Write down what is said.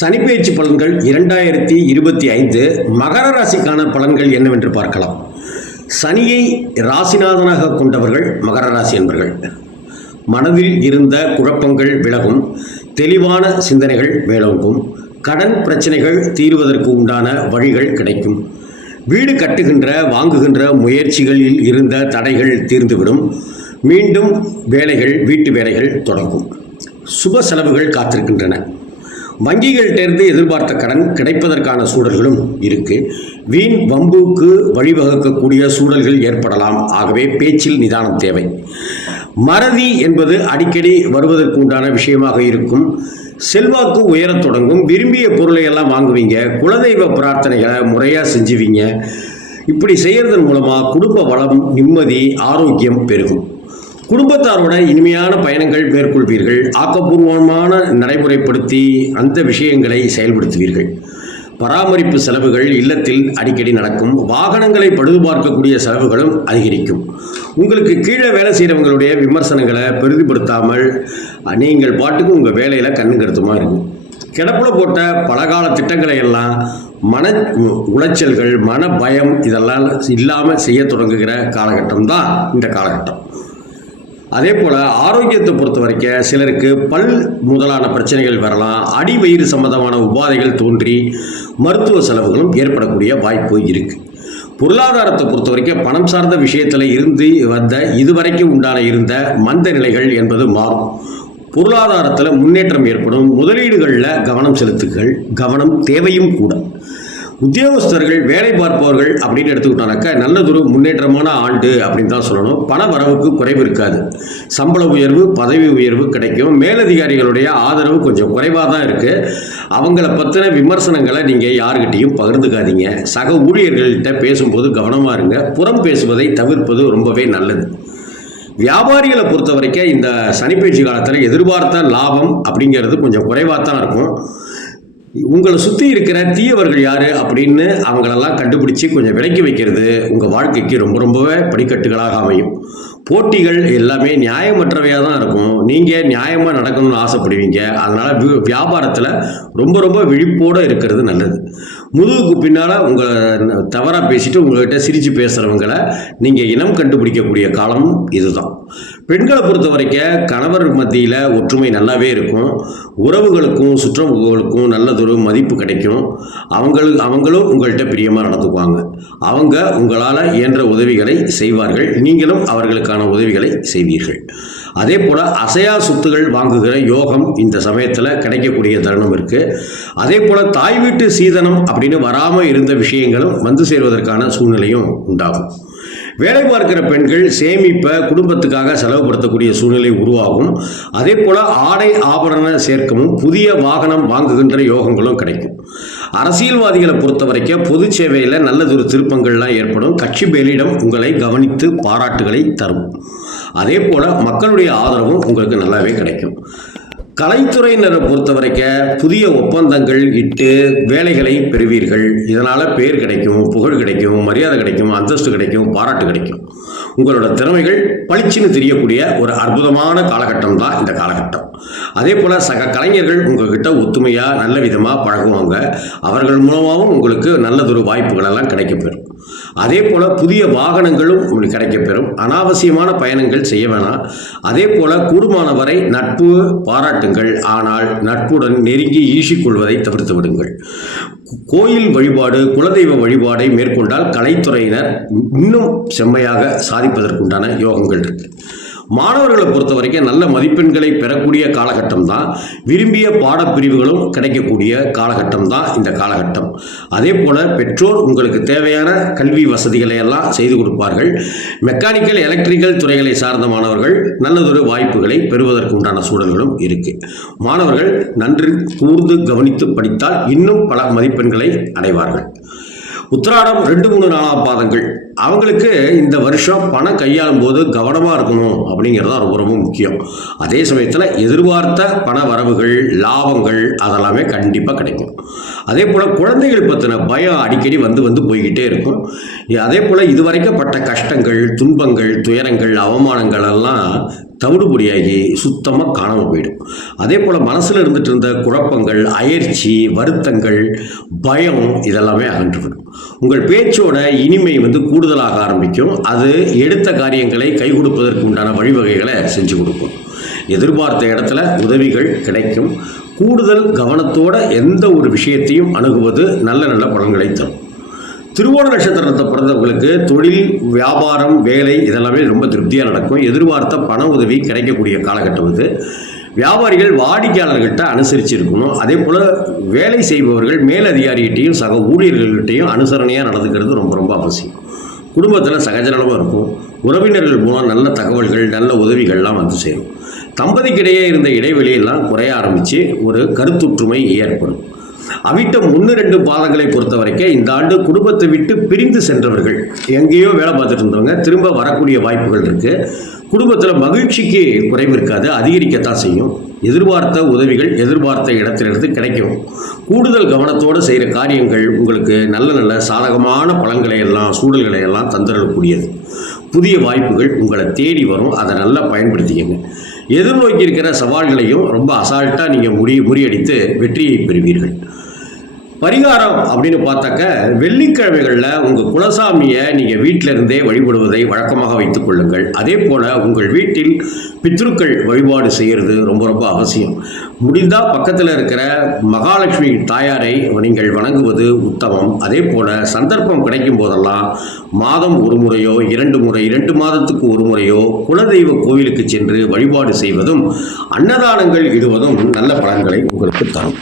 சனிப்பெயர்ச்சி பலன்கள் இரண்டாயிரத்தி இருபத்தி ஐந்து மகர ராசிக்கான பலன்கள் என்னவென்று பார்க்கலாம். சனியை ராசிநாதனாக கொண்டவர்கள் மகர ராசி என்பர்கள். மனதில் இருந்த குழப்பங்கள் விலகும் தெளிவான சிந்தனைகள் மேலோங்கும் கடன் பிரச்சனைகள் தீர்வதற்கு உண்டான வழிகள் கிடைக்கும். வீடு கட்டுகின்ற வாங்குகின்ற முயற்சிகளில் இருந்த தடைகள் தீர்ந்துவிடும். மீண்டும் வேலைகள் வீட்டு வேலைகள் தொடங்கும். சுப செலவுகள் காத்திருக்கின்றன. வங்கிகள்கிட்டேருந்து எதிர்பார்த்த கடன் கிடைப்பதற்கான சூழல்களும் இருக்கு. வீண் வம்புக்கு வழிவகுக்கக்கூடிய சூழல்கள் ஏற்படலாம். ஆகவே பேச்சில் நிதானம் தேவை. மறதி என்பது அடிக்கடி வருவதற்கு உண்டான விஷயமாக இருக்கும். செல்வாக்கு உயரத் தொடங்கும். விரும்பிய பொருளை எல்லாம் வாங்குவீங்க. குலதெய்வ பிரார்த்தனைகளை முறையாக செஞ்சுவீங்க. இப்படி செய்யறதன் மூலமாக குடும்ப வளம் நிம்மதி ஆரோக்கியம் பெருகும். குடும்பத்தாரோட இனிமையான பயணங்கள் மேற்கொள்வீர்கள். ஆக்கப்பூர்வமான நடைமுறைப்படுத்தி அந்த விஷயங்களை செயல்படுத்துவீர்கள். பராமரிப்பு செலவுகள் இல்லத்தில் அடிக்கடி நடக்கும். வாகனங்களை பழுது பார்க்கக்கூடிய செலவுகளும் அதிகரிக்கும். உங்களுக்கு கீழே வேலை செய்கிறவங்களுடைய விமர்சனங்களை பெரிதுபடுத்தாமல் நீங்கள் பாட்டுக்கு உங்கள் வேலையில் கண்ணு இருக்கும் கிடப்புல போட்ட பலகால திட்டங்களை எல்லாம் மன உளைச்சல்கள் மன பயம் இதெல்லாம் இல்லாமல் செய்ய தொடங்குகிற காலகட்டம் தான் இந்த காலகட்டம். அதே போல் ஆரோக்கியத்தை பொறுத்த வரைக்கும் சிலருக்கு பல் முதலான பிரச்சனைகள் வரலாம் அடி வயிறு சம்பந்தமான உபாதைகள் தோன்றி மருத்துவ செலவுகளும் ஏற்படக்கூடிய வாய்ப்பு இருக்குது பொருளாதாரத்தை பொறுத்த வரைக்கும் பணம் சார்ந்த விஷயத்தில் இருந்து வந்த இதுவரைக்கும் உண்டான இருந்த மந்த நிலைகள் என்பது மாறும். பொருளாதாரத்தில் முன்னேற்றம் ஏற்படும் முதலீடுகளில் கவனம் செலுத்துங்கள் கவனம் தேவையும் கூட. உத்தியோகஸ்தர்கள் வேலை பார்ப்பவர்கள் அப்படின்னு எடுத்துக்கிட்டோம்னாக்கா நல்லதொரு முன்னேற்றமான ஆண்டு அப்படின்னு தான் சொல்லணும். பண வரவுக்கு குறைவு இருக்காது. சம்பள உயர்வு பதவி உயர்வு கிடைக்கும். மேலதிகாரிகளுடைய ஆதரவு கொஞ்சம் குறைவாக தான் இருக்குது அவங்கள பற்றின விமர்சனங்களை நீங்கள் யாருக்கிட்டையும் பகிர்ந்துக்காதீங்க. சக ஊழியர்கள்கிட்ட பேசும்போது கவனமாக இருங்க. புறம் பேசுவதை தவிர்ப்பது ரொம்பவே நல்லது. வியாபாரிகளை பொறுத்த வரைக்கும் இந்த சனிப்பயிற்சி காலத்தில் எதிர்பார்த்த லாபம் அப்படிங்கிறது கொஞ்சம் குறைவாக தான் இருக்கும். உங்களை சுற்றி இருக்கிற தீயவர்கள் யார் அப்படின்னு அவங்களெல்லாம் கண்டுபிடிச்சி கொஞ்சம் விலக்கி வைக்கிறது உங்கள் வாழ்க்கைக்கு ரொம்ப ரொம்பவே படிக்கட்டுகளாக அமையும். போட்டிகள் எல்லாமே நியாயமற்றவையாக தான் இருக்கும். நீங்கள் நியாயமாக நடக்கணும்னு ஆசைப்படுவீங்க. அதனால் வியாபாரத்தில் ரொம்ப ரொம்ப விழிப்போடு இருக்கிறது நல்லது. முதுகுக்கு பின்னால் உங்களை தவறாக பேசிட்டு உங்கள்கிட்ட சிரித்து பேசுகிறவங்களை நீங்கள் இனம் கண்டுபிடிக்கக்கூடிய காலம் இதுதான். பெண்களை பொறுத்த வரைக்கும் கணவர் மத்தியில் ஒற்றுமை நல்லாவே இருக்கும். உறவுகளுக்கும் சுற்றவுகளுக்கும் நல்லதொரு மதிப்பு கிடைக்கும். அவங்களுக்கு அவங்களும் உங்கள்கிட்ட பிரியமாக நடந்துக்குவாங்க. அவங்க உங்களால் இயன்ற உதவிகளை செய்வார்கள். நீங்களும் அவர்களுக்கு அவர்களுக்கான உதவிகளை செய்வீர்கள். அதே போல் அசையா சொத்துகள் வாங்குகிற யோகம் இந்த சமயத்தில் கிடைக்கக்கூடிய தருணம் இருக்குது அதே போல் தாய் வீட்டு சீதனம் அப்படின்னு வராமல் இருந்த விஷயங்களும் வந்து சேர்வதற்கான சூழ்நிலையும் உண்டாகும். வேலை பார்க்கிற பெண்கள் சேமிப்பை குடும்பத்துக்காக செலவுபடுத்தக்கூடிய சூழ்நிலை உருவாகும். அதே போல் ஆடை ஆபரண சேர்க்கமும் புதிய வாகனம் வாங்குகின்ற யோகங்களும் கிடைக்கும். அரசியல்வாதிகளை பொறுத்த வரைக்கும் பொது சேவையில் நல்லதொரு திருப்பங்கள்லாம் ஏற்படும். கட்சி பேலிடம் உங்களை கவனித்து பாராட்டுகளை தரும். அதே போல் மக்களுடைய ஆதரவும் உங்களுக்கு நல்லாவே கிடைக்கும். கலைத்துறையினரை பொறுத்த வரைக்கும் புதிய ஒப்பந்தங்கள் இட்டு வேலைகளை பெறுவீர்கள். இதனால் பேர் கிடைக்கும் புகழ் கிடைக்கும் மரியாதை கிடைக்கும் அந்தஸ்து கிடைக்கும் பாராட்டு கிடைக்கும். உங்களோட திறமைகள் பளிச்சுன்னு தெரியக்கூடிய ஒரு அற்புதமான காலகட்டம் தான் இந்த காலகட்டம். அதே போல் சக கலைஞர்கள் உங்கள்கிட்ட ஒத்துமையாக நல்ல விதமாக பழகுவாங்க. அவர்கள் மூலமாகவும் உங்களுக்கு நல்லதொரு வாய்ப்புகளெல்லாம் கிடைக்கப்பெறும் அதே போல் புதிய வாகனங்களும் உங்களுக்கு கிடைக்கப்பெறும். அனாவசியமான பயணங்கள் செய்ய வேணாம். அதே போல் கூடுமானவரை நட்பு பாராட்டுங்கள். ஆனால் நட்புடன் நெருங்கி ஈசிக்கொள்வதை தவிர்த்து விடுங்கள். கோயில் வழிபாடு குலதெய்வ வழிபாடை மேற்கொண்டால் கலைத்துறையினர் இன்னும் செம்மையாக சாதிப்பதற்குண்டான யோகங்கள் இருக்கு. மாணவர்களை பொறுத்த வரைக்கும் நல்ல மதிப்பெண்களை பெறக்கூடிய காலகட்டம் தான் விரும்பிய பாடப்பிரிவுகளும் கிடைக்கக்கூடிய காலகட்டம் தான் இந்த காலகட்டம். அதே போல் பெற்றோர் உங்களுக்கு தேவையான கல்வி வசதிகளை எல்லாம் செய்து கொடுப்பார்கள். மெக்கானிக்கல் எலக்ட்ரிக்கல் துறைகளை சார்ந்த மாணவர்கள் நல்லதொரு வாய்ப்புகளை பெறுவதற்கு உண்டான சூழல்களும் இருக்கு. மாணவர்கள் நன்று கூர்ந்து கவனித்து படித்தால் இன்னும் பல மதிப்பெண்களை அடைவார்கள். உத்திராடம் ரெண்டு மூணு நாலாம் பாதங்கள். அவங்களுக்கு இந்த வருஷம் பணம் கையாளும் போது கவனமாக இருக்கணும் அப்படிங்கிறது தான் ரொம்ப ரொம்ப முக்கியம். அதே சமயத்தில் எதிர்பார்த்த பண வரவுகள் லாபங்கள் அதெல்லாமே கண்டிப்பாக கிடைக்கும். அதே போல் குழந்தைகள் பற்றின பயம் அடிக்கடி வந்து வந்து போய்கிட்டே இருக்கும். அதே போல் இதுவரைக்கும் பட்ட கஷ்டங்கள் துன்பங்கள் துயரங்கள் அவமானங்கள் எல்லாம் தவிடுபொடியாகி சுத்தமாக காணாமல் போயிடும். அதே போல் மனசில் இருந்துட்டு இருந்த குழப்பங்கள் அயற்சி வருத்தங்கள் பயம் இதெல்லாமே அகன்றுவிடும் உங்கள் பேச்சோட இனிமை வந்து கூடுதலாக ஆரம்பிக்கும். அது எடுத்த காரியங்களை கை கொடுப்பதற்கு உண்டான வழிவகைகளை செஞ்சு கொடுக்கும். எதிர்பார்த்த இடத்துல உதவிகள் கிடைக்கும். கூடுதல் கவனத்தோட எந்த ஒரு விஷயத்தையும் அணுகுவது நல்ல நல்ல பலன்களை தரும். திருவோண நட்சத்திரத்தை பிறந்தவங்களுக்கு தொழில் வியாபாரம் வேலை இதெல்லாமே ரொம்ப திருப்தியாக நடக்கும். எதிர்பார்த்த பண உதவி கிடைக்கக்கூடிய காலகட்டம் இது. வியாபாரிகள் வாடிக்கையாளர்கிட்ட அனுசரித்து இருக்கணும் அதே போல் வேலை செய்பவர்கள் மேலதிகாரிகிட்டையும் சக ஊழியர்கள்கிட்டையும் அனுசரணையாக நடந்துக்கிறது ரொம்ப ரொம்ப அவசியம். குடும்பத்தில் சகஜநலமாக இருக்கும். உறவினர்கள் மூலம் நல்ல தகவல்கள் நல்ல உதவிகள்லாம் வந்து சேரும். தம்பதிக்கிடையே இருந்த இடைவெளியெல்லாம் குறைய ஆரம்பித்து ஒரு கருத்துற்றுமை ஏற்படும். அவிட்டம் ஒன்று ரெண்டு பாதங்களை பொறுத்த வரைக்கும் இந்த ஆண்டு குடும்பத்தை விட்டு பிரிந்து சென்றவர்கள். எங்கேயோ வேலை பார்த்துட்டு இருந்தவங்க திரும்ப வரக்கூடிய வாய்ப்புகள் இருக்குது குடும்பத்தில் மகிழ்ச்சிக்கு குறைவு இருக்காது அதிகரிக்கத்தான் செய்யும். எதிர்பார்த்த உதவிகள் எதிர்பார்த்த இடத்திலிருந்து கிடைக்கும். கூடுதல் கவனத்தோடு செய்கிற காரியங்கள் உங்களுக்கு நல்ல நல்ல சாதகமான பலன்களை எல்லாம் சூழல்களை எல்லாம் தந்துடக்கூடியது புதிய வாய்ப்புகள் உங்களை தேடி வரும். அதை நல்லா பயன்படுத்திக்கங்க. எதிர்நோக்கி இருக்கிற சவால்களையும் ரொம்ப அசால்ட்டாக நீங்கள் முறி முறியடித்து வெற்றியை பெறுவீர்கள். பரிகாரம் அப்படின்னு பார்த்தாக்க வெள்ளிக்கிழமைகளில் உங்கள் குலசாமியை நீங்கள் வீட்டிலிருந்தே வழிபடுவதை வழக்கமாக வைத்துக் கொள்ளுங்கள். அதே போல் உங்கள் வீட்டில் பித்ருக்கள் வழிபாடு செய்கிறது ரொம்ப ரொம்ப அவசியம். முடிந்தால் பக்கத்தில் இருக்கிற மகாலட்சுமி தாயாரை நீங்கள் வணங்குவது உத்தமம். அதே போல் சந்தர்ப்பம் கிடைக்கும் போதெல்லாம் மாதம் ஒரு முறையோ இரண்டு முறை இரண்டு மாதத்துக்கு ஒரு முறையோ குலதெய்வ கோவிலுக்கு சென்று வழிபாடு செய்வதும் அன்னதானங்கள் இடுவதும் நல்ல பலன்களை உங்களுக்கு தரும்.